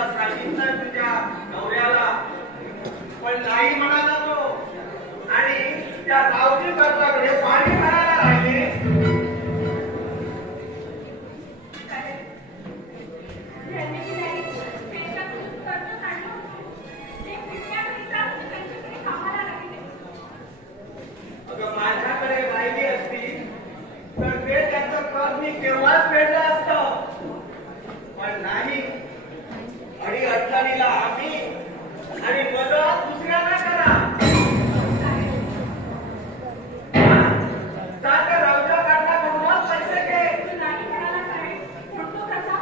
करायला सांगितलं तुझ्या नवऱ्याला, पण नाही म्हणाला तो. आणि त्या रावजी पाटलाकडे पाणी भरायला राहिले. अगं माझ्याकडे राहिली असती तर ते त्याचं कर्ज मी केव्हाच फेडलं असतं, पण नाही. आणि अडचणीला आम्ही आणि मदत दुसऱ्यांना करा. जाते रावजा पाटलाकडूनच पैसे घे. नाही म्हणाला साहेब, म्हणतो कसा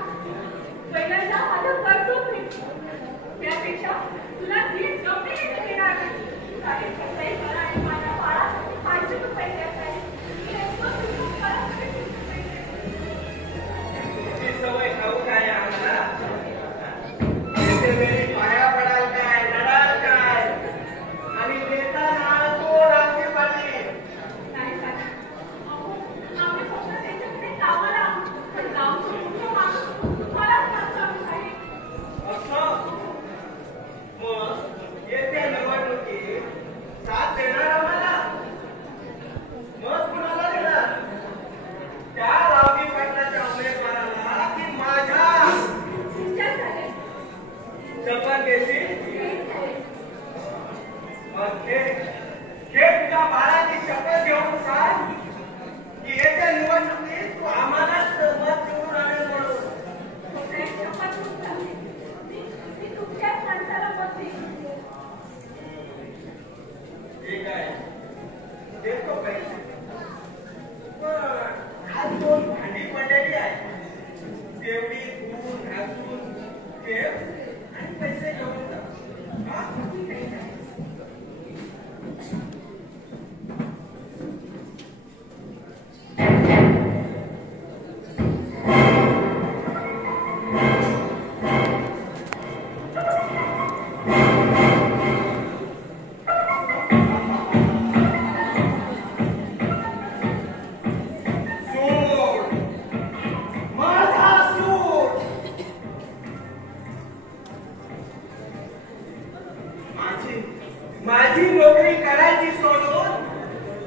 पहिल्यांदा माझं कर्ज फेड, त्यापेक्षा तुला जी जमली ते देणार नाही. साहेब कसंही करा आणि माझ्या बाळासाठी 500 रुपये द्या साहेब. तुझी सवय खाऊ काय आम्हाला? येते वेळी पाया पडाल काय, लढाल काय, आणि देताना तो रावजी पाटील. नाही साहेब, अहो आम्ही फक्त त्याच्याकडे कामाला आहोत, पण गावचं मुख्य माणूस तुम्हालाच मानतो साहेब. असं मग येत्या निवडणुकीत साथ देणार आम्हाला? मग कुणाला देणार? त्या रावजी पाटलाच्या उमेदवाराला की माझ्या? विचार झाले शपथ घेशील? मग घे तुझ्या बाळाची शपथ घेऊन सांग की येत्या निवडणुकीत तू आम्हालाच मत देऊन आणेल म्हणून. शपथ घेऊन सांगते, मी तुमच्याच माणसाला मत देईन. ठीक आहे, देतो पैसे. पण आज दोन भांडी पडलेली आहे, तेवढी धुवून घासून ठेव आणि पैसे घेऊन जा. हा? सूट, माझा सूट. माझी नोकरी करायची सोडून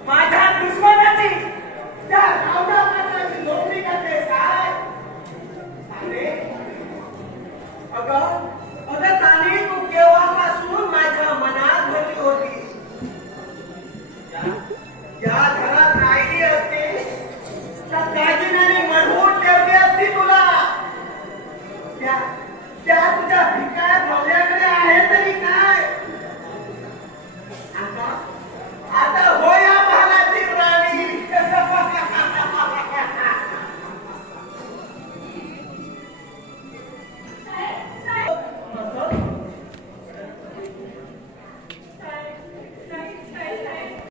माझ्या दुश्मनाची त्या रावजा पाटलाची नोकरी करते काय? ताने, अगं ताने, तू केव्हापासून माझ्या मनात भरली होती. या